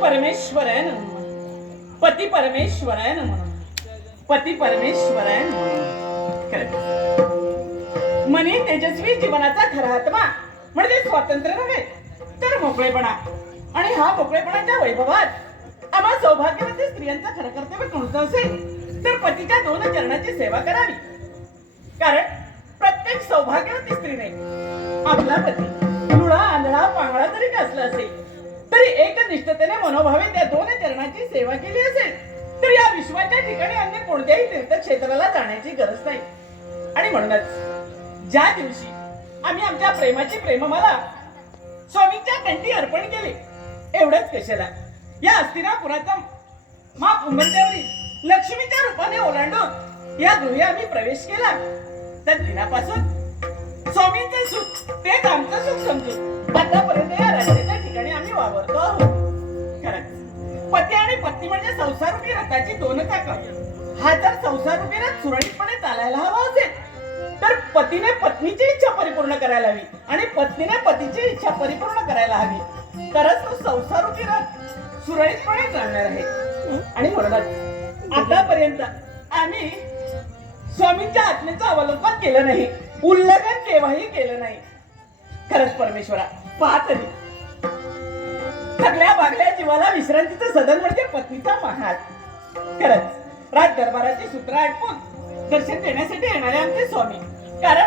परमेश्वराय नमः. पती परमेश्वराय नमः. पती परमेश्वराय नमः. मनी तेजस्वी जीवनाचा खरा आत्मा म्हणजे स्वातंत्र्य नव्हे तर मोकळेपणा. आणि हा मोकळेपणाच्या वैभवात आम्हा सौभाग्यवती स्त्रियांचं खरं कर्तव्य कोणतं असेल तर पतीच्या दोन चरणाची सेवा करावी. कारण प्रत्येक सौभाग्यवती स्त्रीने आपला पती लुळा आंधळा पांगळा तरी असला असेल एकनिष्ठतेने मनोभावे त्या दोन चरणाची सेवा केली असेल तर या विश्वाच्या ठिकाणी अन्य कोणत्याही तीर्थक्षेत्राला जाण्याची गरज नाही. आणि म्हणूनच ज्या दिवशी आम्ही आमच्या प्रेमाची प्रेममाला स्वामींच्या कंठी अर्पण केली एवढंच कशाला? या अस्तिनापुराचा माप उंबरट्यावरील लक्ष्मीच्या रूपाने ओलांडून या गृही आम्ही प्रवेश केला. तर दिनापासून स्वामींचे सुख तेच आमचं सुख समजून आतापर्यंत संसारूपी दोन चाकं हा जर संसार रुपयाला सुरळीतपणे चालायला हवा असेल तर पतीने पत्नीची इच्छा परिपूर्ण करायला हवी आणि पत्नीने पतीची इच्छा परिपूर्ण करायला हवी. तरच तो संसार रथ सुरळीतपणे चालणार आहे. आणि म्हणूनच आतापर्यंत आम्ही स्वामींच्या आत्मेचं अवलोकन केलं नाही. उल्लंघन केव्हाही केलं नाही. खरंच परमेश्वरा पाहतरी थकल्या भागल्या जीवाला विश्रांतीचं सदन म्हणजे पत्नीचा महाग खरंच राज दरबाराची सूत्र आटपून दर्शन देण्यासाठी येणारे आमचे स्वामी. कारण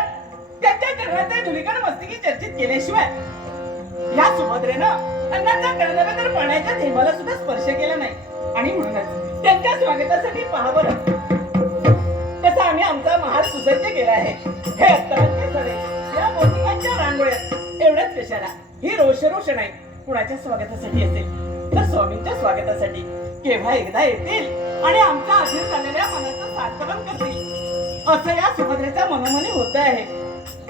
त्यांच्या चरणाचे धुलीकण मस्तिकी चर्चित केल्याशिवाय या सुभद्रेनं अन्नाचा कळनव्हे तर पाण्याच्या थेंबाला सुद्धा स्पर्श केला नाही. आणि म्हणूनच त्यांच्या स्वागतासाठी पहावर तसा आम्ही आमचा महाल सुसज्ज केला आहे. हे अत्तरांचे सरे या मोतिकांच्या रांगोळ्यात एवढंच कशाला? ही रोष रोष नाही कुणाच्या स्वागतासाठी असेल? तर स्वामींच्या स्वागतासाठी केव्हा एकदा येतील? आणि आमच्या अधीन झालेल्या मनाचं सांत्वन करतील असं या सुभद्रेच्या मनोमनी होत आहे.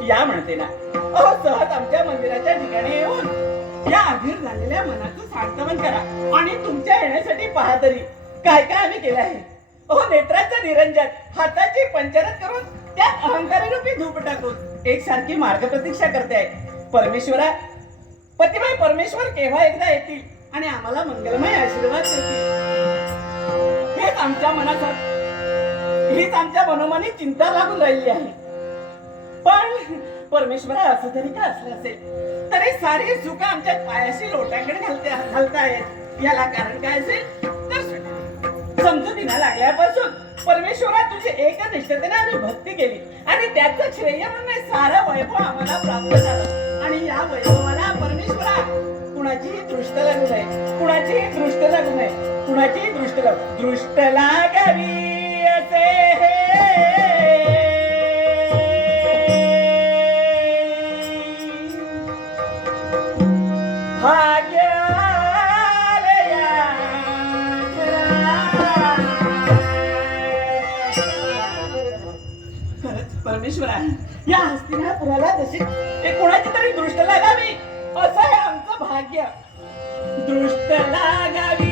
या म्हणते ना अहो सहज आमच्या मंदिराच्या ठिकाणी येऊन या अधीर झालेल्या मनाचं सांत्वन करा आणि तुमच्या येण्यासाठी पहा तरी. काय काय आम्ही केलं आहे? अहो नेत्राच्या निरंजन हाताची पंचरत करून त्यात अहंकारी धूप टाकून एक सारखी मार्ग प्रतीक्षा करते. आहे परमेश्वरा पतिमय परमेश्वर केव्हा एकदा येतील आणि आम्हाला मंगलमय आशीर्वाद देतील? हेच आमच्या मनात हीच आमच्या मनोमनी चिंता लागून राहिली आहे. पण परमेश्वरा असं तरी का असलं असेल तरी सारी सुख आमच्या पायाशी लोटांकडे घालते घालतायत. याला कारण काय असेल? तर समजुतीला लागल्यापासून परमेश्वरा तुझी एकनिष्ठतेने आम्ही भक्ती केली. आणि त्याचं श्रेय म्हणून सारा वैभव आम्हाला प्राप्त झालं. आणि या वैभवाला परमेश्वरा कुणाचीही दृष्ट लागू नये. कुणाचीही दृष्ट लागू नये. कुणाची दृष्ट दृष्ट लागावी असे. खरंच परमेश्वरा या हस्तिनापुराला जशी एक कोणाची तरी दृष्ट लागावी. असं हे आमचं भाग्य. दृष्ट लागावी.